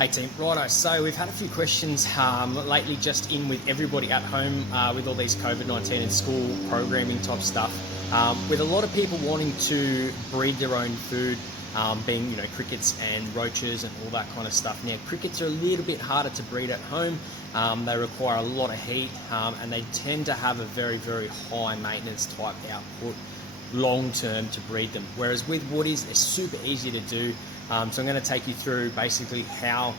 Hey team, righto, so we've had a few questions lately just in with everybody at home with all these COVID-19 and school programming type stuff, with a lot of people wanting to breed their own food, being crickets and roaches and all that kind of stuff. Now crickets are a little bit harder to breed at home, they require a lot of heat and they tend to have a very, very high maintenance type output long term to breed them, whereas with woodies they're super easy to do. So I'm going to take you through basically how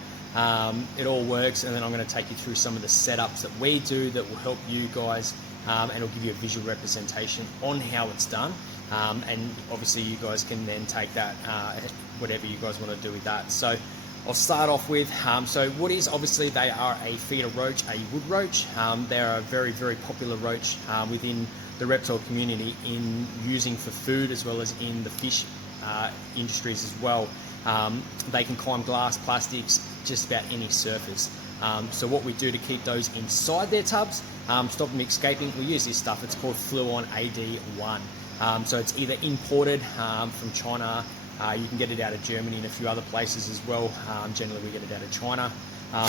it all works, and then I'm going to take you through some of the setups that we do that will help you guys, and it'll give you a visual representation on how it's done, and obviously you guys can then take that whatever you guys want to do with that. So I'll start off with, so woodies, obviously they are a feeder roach, a wood roach. They're a very, very popular roach within the reptile community in using for food as well as in the fish industries as well. They can climb glass, plastics, just about any surface. So what we do to keep those inside their tubs, stop them escaping, we use this stuff. It's called Fluon AD1. So it's either imported from China, you can get it out of Germany and a few other places as well. Generally we get it out of China.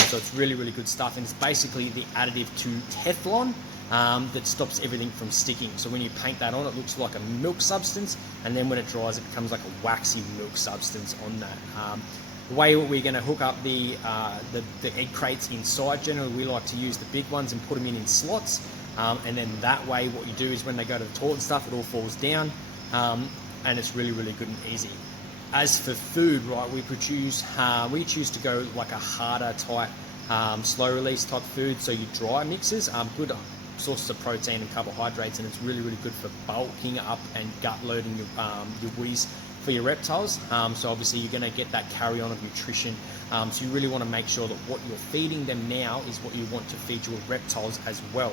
So it's really, really good stuff, and it's basically the additive to Teflon that stops everything from sticking. So when you paint that on, it looks like a milk substance, and then when it dries, it becomes like a waxy milk substance on that. The way we're going to hook up the egg crates inside, generally we like to use the big ones and put them in slots, and then that way what you do is when they go to the toilet and stuff, it all falls down, and it's really, really good and easy. As for food, right, we choose to go like a harder type, slow release type food. So you dry mixes, good sources of protein and carbohydrates, and it's really, really good for bulking up and gut loading your woodies for your reptiles. So obviously you're going to get that carry on of nutrition. So you really want to make sure that what you're feeding them now is what you want to feed your reptiles as well.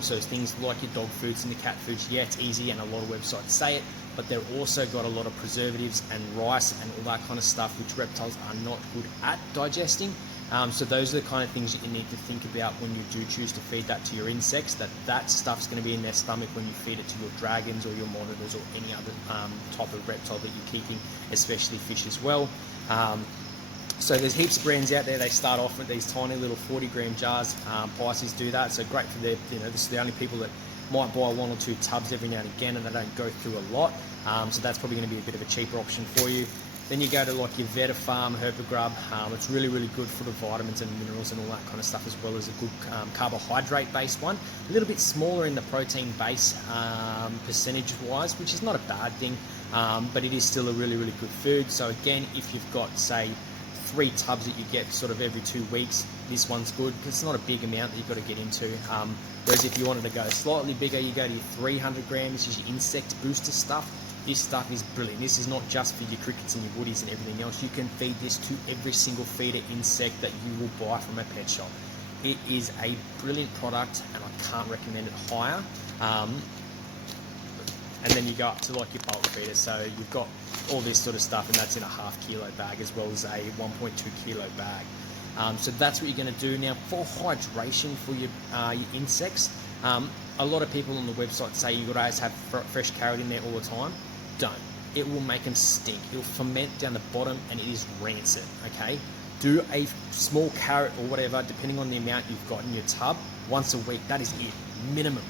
So things like your dog foods and the cat foods, yeah, it's easy and a lot of websites say it, but they've also got a lot of preservatives and rice and all that kind of stuff which reptiles are not good at digesting. So those are the kind of things that you need to think about when you do choose to feed that to your insects, that stuff's going to be in their stomach when you feed it to your dragons or your monitors or any other type of reptile that you're keeping, especially fish as well. So there's heaps of brands out there. They start off with these tiny little 40-gram jars. Pisces do that, so great for their, this is the only people that might buy 1 or 2 tubs every now and again, and they don't go through a lot. So that's probably going to be a bit of a cheaper option for you. Then you go to like your Vetafarm Herpagrub. It's really, really good for the vitamins and minerals and all that kind of stuff, as well as a good carbohydrate-based one. A little bit smaller in the protein base percentage-wise, which is not a bad thing, but it is still a really, really good food. So again, if you've got, say, 3 tubs that you get sort of every 2 weeks, this one's good because it's not a big amount that you've got to get into. Whereas if you wanted to go slightly bigger, you go to your 300 grams, which is your insect booster stuff. This stuff is brilliant. This is not just for your crickets and your woodies and everything else. You can feed this to every single feeder insect that you will buy from a pet shop. It is a brilliant product, and I can't recommend it higher. And then you go up to like your bulk feeder. So you've got all this sort of stuff, and that's in a ½ kilo bag as well as a 1.2 kilo bag. So that's what you're going to do. Now for hydration for your insects, a lot of people on the website say you've got to always have fresh carrot in there all the time. Don't. It will make them stink. It'll ferment down the bottom and it is rancid, okay? Do a small carrot or whatever, depending on the amount you've got in your tub, once a week. That is it. Minimum.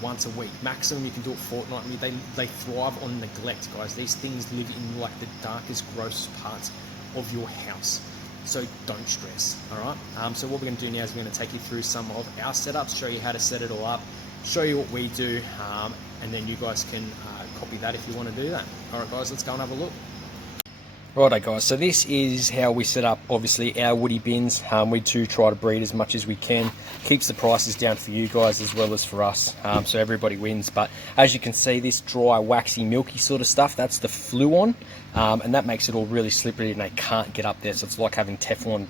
Once a week. Maximum you can do it fortnightly. They thrive on neglect, guys. These things live in like the darkest, grossest parts of your house. So don't stress, all right? So what we're going to do now is we're going to take you through some of our setups, show you how to set it all up, show you what we do, and then you guys can copy that if you want to do that. All right, guys, let's go and have a look. Righto, guys, so this is how we set up, obviously, our woody bins. We do try to breed as much as we can. Keeps the prices down for you guys as well as for us, so everybody wins. But as you can see, this dry, waxy, milky sort of stuff, that's the Fluon, and that makes it all really slippery and they can't get up there, so it's like having Teflon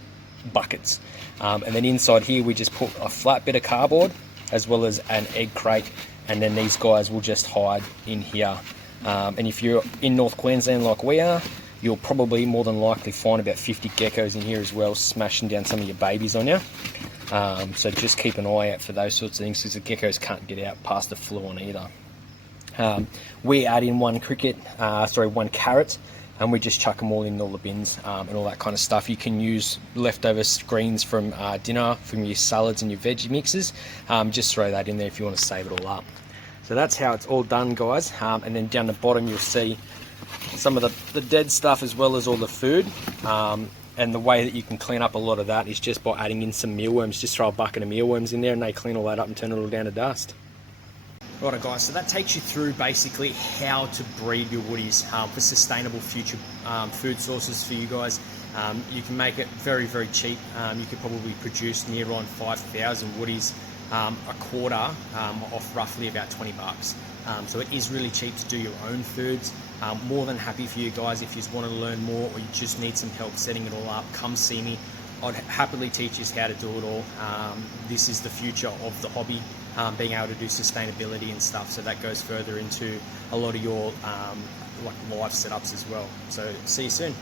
buckets. And then inside here, we just put a flat bit of cardboard as well as an egg crate, and then these guys will just hide in here. And if you're in North Queensland like we are, you'll probably more than likely find about 50 geckos in here as well, smashing down some of your babies on you. So just keep an eye out for those sorts of things, because the geckos can't get out past the Fluon either. We add in one carrot and we just chuck them all in all the bins and all that kind of stuff. You can use leftover screens from dinner, from your salads and your veggie mixes. Just throw that in there if you want to save it all up. So that's how it's all done, guys. And then down the bottom you'll see some of the dead stuff as well as all the food. And the way that you can clean up a lot of that is just by adding in some mealworms. Just throw a bucket of mealworms in there and they clean all that up and turn it all down to dust. Righto guys, so that takes you through basically how to breed your woodies for sustainable future food sources for you guys. You can make it very, very cheap. You could probably produce near on 5,000 woodies a quarter off roughly about 20 bucks. So it is really cheap to do your own foods. More than happy for you guys. If you just want to learn more or you just need some help setting it all up, come see me. I'd happily teach you how to do it all. This is the future of the hobby, being able to do sustainability and stuff. So that goes further into a lot of your like live setups as well. So see you soon.